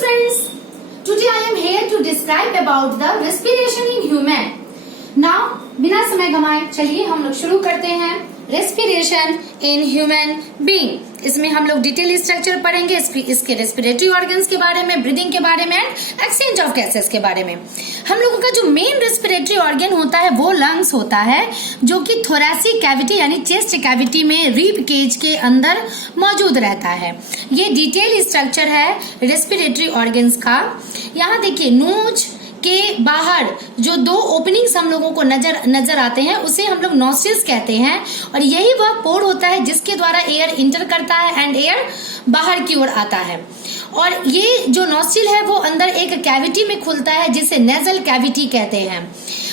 friends, today I am here to describe about the respiration in human. Now, बिना समय गंवाए चलिए हम लोग शुरू करते हैं रेस्पिरेशन इन ह्यूमन बीइंग। इसमें हम लोग डिटेल स्ट्रक्चर पढ़ेंगे, इसके रेस्पिरेटरी ऑर्गन्स के बारे में, ब्रीदिंग के बारे में एंड एक्सचेंज ऑफ गैसेस के बारे में। हम लोगों का जो मेन रेस्पिरेटरी ऑर्गन होता है वो लंग्स होता है, जो कि थोरैसिक कैविटी यानी चेस्ट कैविटी में रिब केज के अंदर मौजूद रहता है। ये डिटेल स्ट्रक्चर है रेस्पिरेटरी ऑर्गन्स का। यहाँ देखिए, नोज के बाहर जो दो ओपनिंग्स हम लोगों को नजर आते हैं उसे हम लोग नॉस्ट्रिल्स कहते हैं, और यही वह पोर होता है जिसके द्वारा एयर इंटर करता है एंड एयर बाहर की ओर आता है। और ये जो नॉस्ट्रिल है वो अंदर एक कैविटी में खुलता है जिसे नेजल कैविटी कहते हैं।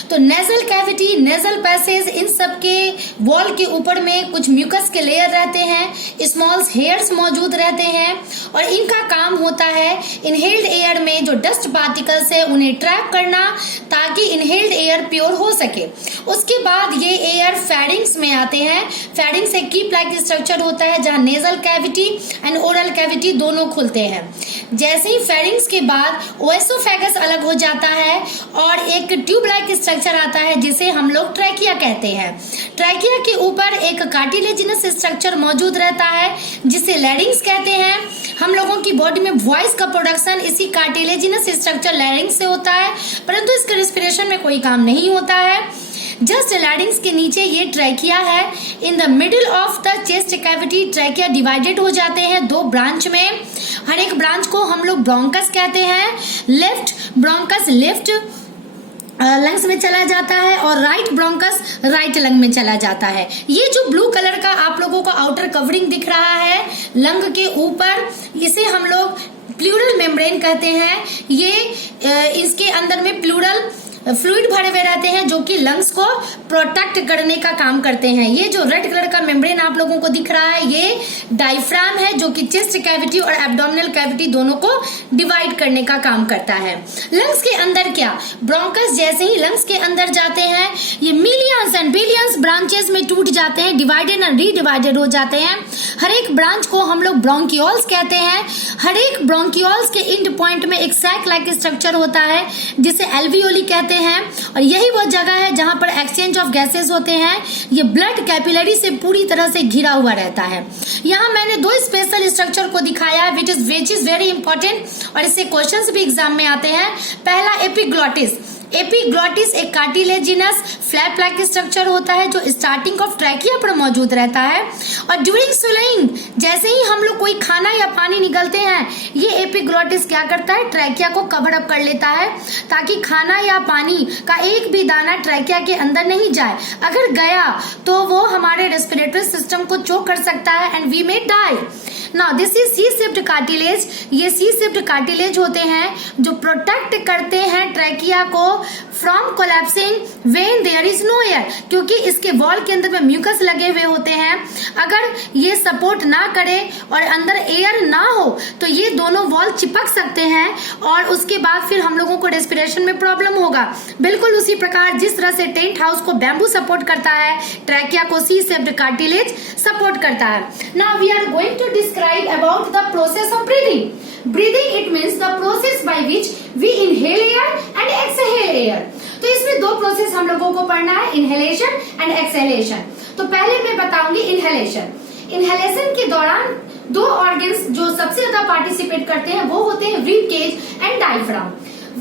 तो नेजल कैविटी, नेजल पैसेज, इन सब के वॉल के ऊपर में कुछ म्यूकस के लेयर रहते हैं, स्मॉल हेयर्स मौजूद रहते हैं, और इनका काम होता है इनहेल्ड एयर में जो डस्ट पार्टिकल्स है उन्हें ट्रैप करना ताकि इनहेल्ड एयर प्योर हो सके। उसके बाद ये एयर फेरिंग्स में आते हैं। फेरिंग्स एक कीप लाइक स्ट्रक्चर होता है जहां nasal cavity and oral cavity दोनों खुलते हैं। जैसे ही फेरिंग्स के बाद ओएसोफेगस अलग हो जाता है और एक ट्यूब लाइक स्ट्रक्चर आता है जिसे हम लोग ट्रैकिया कहते हैं। ट्रैकिया के ऊपर एक कार्टिलेजिनस स्ट्रक्चर मौजूद रहता है जिसे लैरिंग्स कहते हैं। हम लोगों की बॉडी में वॉइस का प्रोडक्शन इसी कार्टिलेजिनस स्ट्रक्चर लैरिंग्स से होता है, परंतु इसके रेस्पिरेशन में कोई काम नहीं होता है। जस्ट लैरिंग्स के नीचे ये ट्रैकिया है। In the middle of the chest cavity trachea divided हो जाते हैं दो ब्रांच में। हर एक ब्रांच को हम लोग ब्रोंकस कहते हैं। लेफ्ट ब्रोंकस लेफ्ट लंग्स में चला जाता है और राइट ब्रोंकस राइट लंग में चला जाता है। ये जो ब्लू कलर का आप लोगों को आउटर कवरिंग दिख रहा है लंग के ऊपर, इसे हम लोग प्लूरल मेम्ब्रेन कहते हैं। ये इसके अंदर में प्लूरल फ्लूइड भरे हुए रहते हैं जो कि लंग्स को प्रोटेक्ट करने का काम करते हैं। ये जो रेड कलर का मेम्ब्रेन आप लोगों को दिख रहा है ये डायफ्राम है जो कि चेस्ट कैविटी और एब्डोमिनल कैविटी दोनों को डिवाइड करने का काम करता है। लंग्स के अंदर क्या, ब्रोंकस जैसे ही लंग्स के अंदर जाते हैं ये मिलियंस एंड बिलियंस ब्रांचेस में टूट जाते हैं, डिवाइडेड एंड रीडिवाइडेड हो जाते हैं। हर एक ब्रांच को हम लोग ब्रोंकियोल्स कहते हैं। हर एक ब्रोंकियोल्स के एंड पॉइंट में एक सैक लाइक स्ट्रक्चर होता है जिसे एल्वियोली कहते हैं, और यही वो जगह है जहां पर एक्सचेंज ऑफ गैसेस होते हैं। ये ब्लड कैपिलरी से पूरी तरह से घिरा हुआ रहता है। यहाँ मैंने दो स्पेशल स्ट्रक्चर को दिखाया है विच इज वेरी इंपॉर्टेंट, और इससे क्वेश्चंस भी एग्जाम में आते हैं। पहला एपिग्लॉटिस। एपिग्लॉटिस एक कार्टिलेजिनस फ्लैप लाइक स्ट्रक्चर होता है जो स्टार्टिंग ऑफ ट्रैकिया पर मौजूद रहता है, और ड्यूरिंग स्वेलिंग जैसे ही हम लोग कोई खाना या पानी निगलते हैं ये एपिग्लॉटिस क्या करता है, ट्रैकिया को कवर अप कर लेता है ताकि खाना या पानी का एक भी दाना ट्रैकिया के अंदर नहीं जाए। अगर गया तो वो हमारे रेस्पिरेटरी सिस्टम को चोक कर सकता है and we may die. Now this is C shift cartilage. ये सी शिफ्ट कार्टिलेज होते हैं जो प्रोटेक्ट करते हैं ट्रैकिया को from collapsing when there is no air, क्योंकि इसके वॉल के अंदर में म्यूकस लगे हुए होते हैं। अगर ये सपोर्ट ना करे और अंदर एयर ना हो तो ये दोनों वॉल चिपक सकते हैं और उसके बाद फिर हम लोगों को रेस्पिरेशन में प्रॉब्लम होगा। बिल्कुल उसी प्रकार जिस तरह से टेंट हाउस को बैम्बू सपोर्ट करता है, ट्रैकिया को सी शेप्ड कार्टिलेज सपोर्ट करता है। Now we are going to describe about the process of breathing. Breathing it means the process by which we inhale air and exhale air. तो इसमें दो process हम लोगों को पढ़ना है, इनहेलेशन एंड एक्सहेलेशन। तो पहले मैं बताऊंगी इनहेलेशन। इनहेलेशन के दौरान दो ऑर्गन्स जो सबसे ज्यादा पार्टिसिपेट करते हैं वो होते हैं rib cage and diaphragm.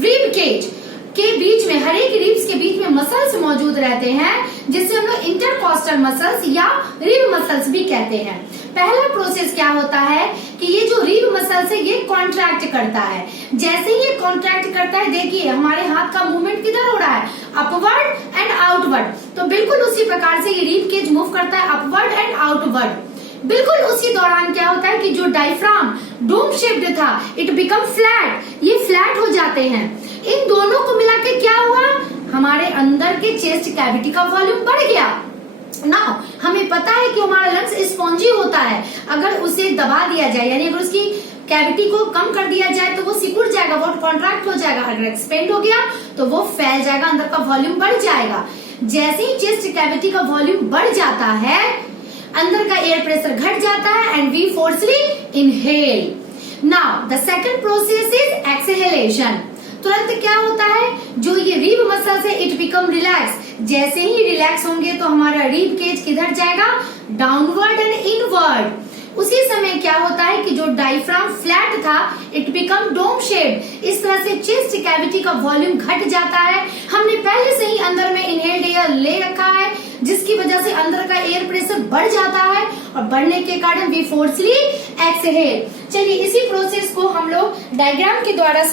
Rib cage के बीच में, हर एक रिब्स के बीच में मसल्स मौजूद रहते हैं जिसे हम लोग इंटरकॉस्टल मसल्स या रिब मसल्स भी कहते हैं। पहला प्रोसेस क्या होता है कि ये जो रिब मसल्स है ये कॉन्ट्रैक्ट करता है। जैसे ही ये कॉन्ट्रैक्ट करता है, देखिए हमारे हाथ का मूवमेंट किधर हो रहा है, अपवर्ड एंड आउटवर्ड। तो बिल्कुल उसी प्रकार से ये रिब केज मूव करता है अपवर्ड एंड आउटवर्ड। बिल्कुल उसी दौरान क्या होता है कि जो डायफ्राम डोम शेप्ड था इट बिकम फ्लैट, ये फ्लैट हो जाते हैं। इन दोनों को मिला के क्या हुआ, हमारे अंदर के चेस्ट कैविटी का वॉल्यूम बढ़ गया। नाउ हमें पता है कि हमारा लंग्स स्पॉन्जी होता है, अगर उसे दबा दिया जाए यानी अगर उसकी कैविटी को कम कर दिया जाए तो वो सिकुड़ जाएगा, वो कॉन्ट्रैक्ट हो जाएगा। अगर एक्सपेंड हो गया तो वो फैल जाएगा, अंदर का वॉल्यूम बढ़ जाएगा। जैसे ही चेस्ट कैविटी का वॉल्यूम बढ़ जाता है अंदर का एयर प्रेशर घट जाता है and we forcefully inhale. Now the second process is exhalation. तुरंत क्या होता है, जो ये रिब मसल्स है इट बिकम रिलैक्स। जैसे ही रिलैक्स होंगे तो हमारा रिब केज किधर जाएगा, डाउनवर्ड एंड इनवर्ड। उसी समय क्या होता है कि जो डायफ्राम फ्लैट था इट बिकम डोम शेप। इस तरह से चेस्ट कैविटी का वॉल्यूम घट जाता है। हमने पहले से ही अंदर में इनहेल्ड एयर ले रखा है, जिसकी वजह से अंदर का एयर प्रेशर बढ़ जाता है और बढ़ने के कारण वी फोर्सली एक्सहेल। चलिए इसी प्रोसेस को हम लोग डायग्राम के द्वारा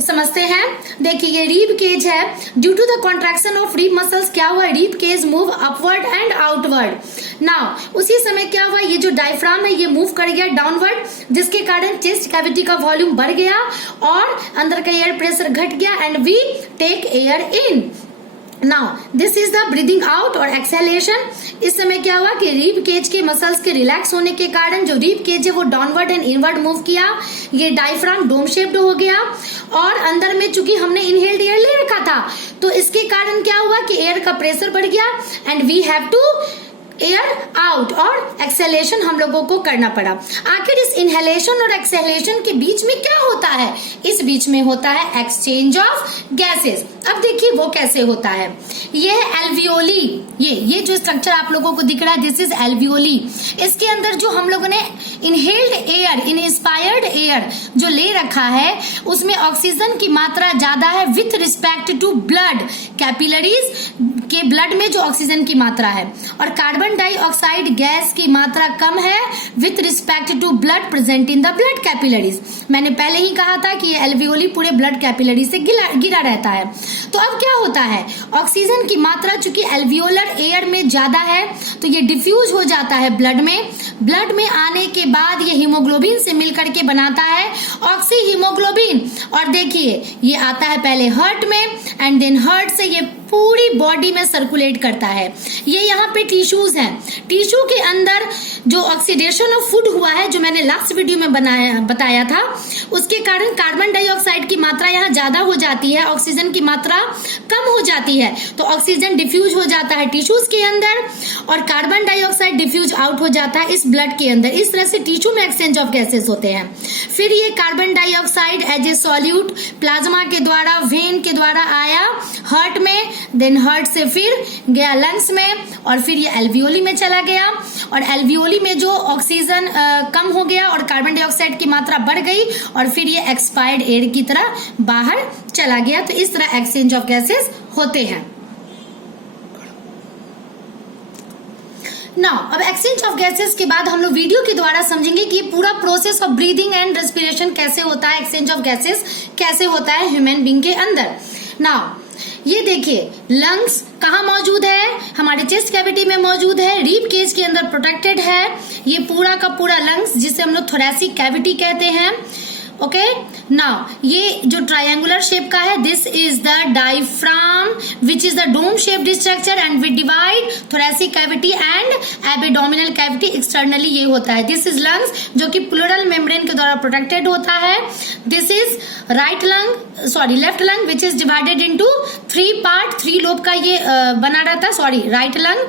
समझते हैं। देखिए ये रीब केज है। Due to the contraction of rib muscles क्या हुआ, rib cage move upward and outward. Now उसी समय क्या हुआ, ये जो डायफ्राम है ये मूव कर गया डाउनवर्ड, जिसके कारण चेस्ट कैविटी का वॉल्यूम बढ़ गया और अंदर का एयर प्रेशर घट गया and we take air in. Now this is the breathing out और एक्सहेलेशन। इस समय क्या हुआ कि रीब केज के मसल्स के रिलैक्स होने के कारण जो रीब केज है वो डाउनवर्ड एंड इनवर्ड मूव किया। ये डायफ्राम डोम शेप्ड हो गया और अंदर में चूंकि हमने इनहेल्ड एयर ले रखा था तो इसके कारण क्या हुआ कि एयर का प्रेशर बढ़ गया and we have to air out और एक्सहेलेशन हम लोगों को करना पड़ा। आखिर इस इनहेलेशन और एक्सहेलेशन के बीच में क्या होता है, इस बीच में होता है एक्सचेंज ऑफ गैसेस। अब देखिए वो कैसे होता है। ये है एल्वियोली, ये जो स्ट्रक्चर आप लोगों को दिख रहा है दिस इज एल्वियोली। इसके अंदर जो हम लोगों ने इनहेल्ड एयर, इंस्पायर्ड एयर जो ले रखा है उसमें ऑक्सीजन की मात्रा ज्यादा है with respect to blood capillaries के ब्लड में जो ऑक्सीजन की मात्रा है, और कार्बन डाइऑक्साइड गैस की मात्रा कम है with respect to blood present in the blood capillaries. मैंने पहले ही कहा था कि ये एल्वियोली पूरे ब्लड कैपिलरी से घिरा रहता है। तो अब क्या होता है, ऑक्सीजन की मात्रा चूंकि एल्वियोलर एयर में ज्यादा है तो ये डिफ्यूज हो जाता है ब्लड में आने के बाद ये हीमोग्लोबिन से मिलकर के बनाता है ऑक्सी हीमोग्लोबिन। और देखिए ये आता है पहले हार्ट में एंड देन हार्ट से ये पूरी बॉडी में सर्कुलेट करता है। ये यहाँ पे टिश्यूज हैं, टिश्यू के अंदर जो ऑक्सीडेशन ऑफ फूड हुआ है जो मैंने लास्ट वीडियो में बताया था, उसके कारण कार्बन डाइऑक्साइड की मात्रा यहाँ ज्यादा हो जाती है, ऑक्सीजन की मात्रा कम हो जाती है। तो ऑक्सीजन डिफ्यूज हो जाता है टिश्यूज के अंदर और कार्बन डाइऑक्साइड डिफ्यूज आउट हो जाता है इस ब्लड के अंदर। इस तरह से टिश्यू में एक्सचेंज ऑफ गैसेस होते हैं। फिर ये carbon dioxide as a solute plasma के द्वारा, वेन के द्वारा आया हार्ट में, देन हार्ट से फिर गया लंग्स में और फिर ये एल्वियोली में चला गया और एल्वियोली में जो ऑक्सीजन कम हो गया और कार्बन डाइऑक्साइड की मात्रा बढ़ गई और फिर ये एक्सपायर्ड एयर की तरह बाहर चला गया। तो इस तरह एक्सचेंज ऑफ गैसेस होते हैं। नाउ अब एक्सचेंज ऑफ गैसेस के बाद हम लोग वीडियो के द्वारा समझेंगे कि पूरा process of breathing and respiration कैसे होता है, एक्सचेंज ऑफ गैसेस कैसे होता है ह्यूमन बीइंग के अंदर। नाउ ये देखिए लंग्स कहाँ मौजूद है, हमारे चेस्ट कैविटी में मौजूद है, रीब केज के अंदर प्रोटेक्टेड है। ये पूरा का पूरा लंग्स जिसे हम लोग थोरैसिक कैविटी कहते हैं। ओके नाउ ये जो ट्रायंगुलर शेप का है this is the diaphragm which is the dome shaped structure and we divide thoracic cavity and abdominal cavity. Externally ये होता है। दिस इज लंग्स जो कि प्लूरल मेम्ब्रेन के द्वारा प्रोटेक्टेड होता है। This is left lung which is divided into 3 part, 3 lobe का ये बना रहता है, right lung.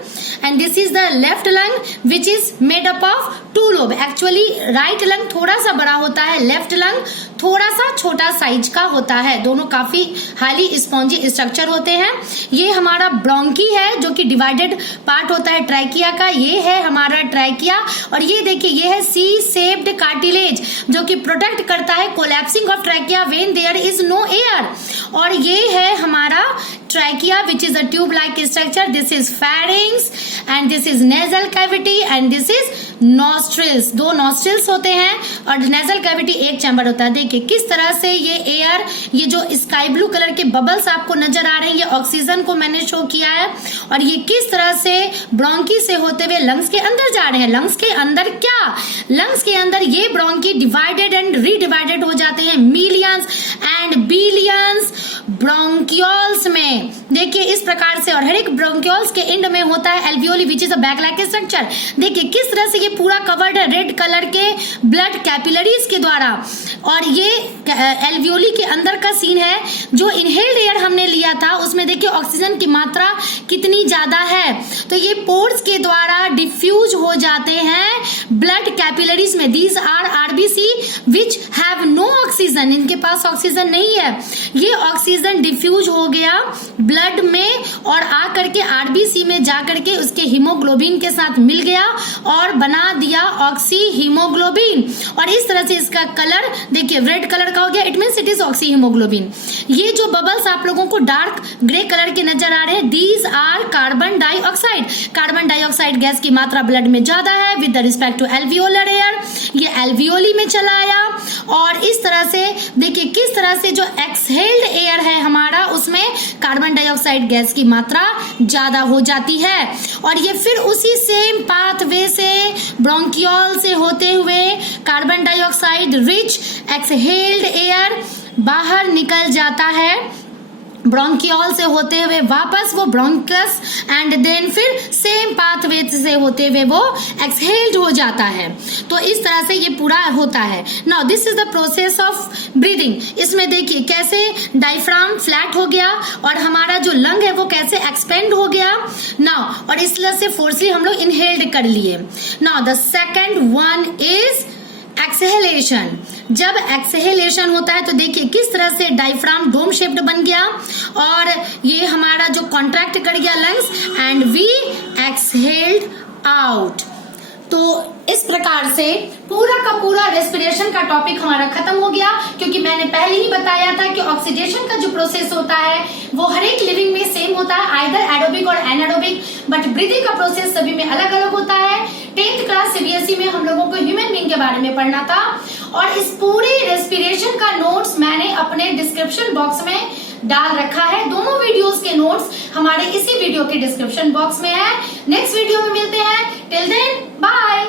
And this is the left lung which is made up of 2 lobe. Actually right lung थोड़ा सा बड़ा होता है, लेफ्ट लंग थोड़ा सा छोटा साइज का होता है। दोनों काफी हाईली स्पॉन्जी स्ट्रक्चर होते हैं। ये हमारा ब्रोंकी है जो कि डिवाइडेड पार्ट होता है ट्रैकिया का। ये है हमारा ट्रैकिया और ये देखिए ये है सी शेप्ड कार्टिलेज जो कि प्रोटेक्ट करता है collapsing of trachea when there is no air. और ये है हमारा trachea which is a tube like structure. This is pharynx and this is nasal cavity and this is nostrils. 2 nostrils होते हैं और नेजल कैविटी एक चैम्बर होता है। देखिए किस तरह से ये एयर, ये जो स्काई ब्लू कलर के बबल्स आपको नजर आ रहे हैं ये ऑक्सीजन को मैंने शो किया है और ये किस तरह से ब्रोंकी से होते हुए लंग्स के अंदर जा रहे हैं। लंग्स के अंदर क्या, लंग्स के अंदर ये ब्रोंकी डिवाइडेड एंड रीडिवाइडेड हो जाते हैं मिलियंस एंड बिलियंस ब्रोंकियोल्स में। देखिए इस प्रकार से और हर एक ब्रोंकियोल्स के एंड में होता है alveoli which is a bag like structure. देखिए किस तरह से ये पूरा कवर्ड है रेड कलर के ब्लड कैपिलरीज के द्वारा। और ये एल्वियोली के अंदर का सीन है। जो इनहेल्ड एयर हमने लिया था उसमें देखिए ऑक्सीजन की मात्रा कितनी ज्यादा है, तो ये पोर्स के द्वारा डिफ्यूज हो जाते हैं ब्लड कैपिलरीज में। These are RBC which have no oxygen, इनके पास ऑक्सीजन नहीं है। ये ऑक्सीजन डिफ्यूज हो गया ब्लड में और आ करके आरबीसी में जा करके उसके हीमोग्लोबिन के साथ मिल गया और बना दिया ऑक्सी हीमोग्लोबिन। और इस तरह से इसका कलर देखिए रेड कलर का हो गया, it means it is oxy haemoglobin. ये जो बबल्स आप लोगों को डार्क ग्रे कलर के नजर आ रहे हैं, these are carbon dioxide. Carbon dioxide gas की मात्रा ब्लड में ज्यादा है with respect to alveolar air, ये एल्वियोली में चला आया। और इस तरह से देखिए किस तरह से जो एक्सहेल्ड एयर है हमारा उसमें कार्बन डाइऑक्साइड गैस की मात्रा ज्यादा हो जाती है। और ये फिर उसी सेम पाथवे से ब्रोंकियोल से होते हुए carbon dioxide rich exhaled air बाहर निकल जाता है, ब्रोंकियोल से होते हुए वापस वो ब्रोंकस एंड देन फिर सेम पाथवे से होते हुए वो एक्सहेल्ड हो जाता है। तो इस तरह से ये पूरा होता है। Now this is the process of breathing. इसमें देखिए कैसे डायफ्राम फ्लैट हो गया और हमारा जो लंग है वो कैसे एक्सपेंड हो गया। नाउ और इस तरह से फोर्सली हम लोग इनहेल्ड कर लिए। Now the second one is exhalation. जब एक्सहेलेशन होता है तो देखिए किस तरह से डायफ्राम डोम शेप्ड बन गया और ये हमारा जो कॉन्ट्रैक्ट कर गया lungs and we exhaled out. तो इस प्रकार से पूरा का पूरा रेस्पिरेशन का टॉपिक हमारा खत्म हो गया, क्योंकि मैंने पहले ही बताया था कि ऑक्सीडेशन का जो प्रोसेस होता है वो हर एक लिविंग में सेम होता है, आइदर एरोबिक और एनारोबिक, बट ब्रीदिंग का प्रोसेस सभी में अलग अलग होता है। 10th क्लास सीबीएसई में हम लोगों को ह्यूमन बीइंग के बारे में पढ़ना था और इस पूरी रेस्पिरेशन का नोट्स मैंने अपने डिस्क्रिप्शन बॉक्स में डाल रखा है। दोनों वीडियोस के नोट्स हमारे इसी वीडियो के डिस्क्रिप्शन बॉक्स में है। नेक्स्ट वीडियो में मिलते हैं। Till then bye.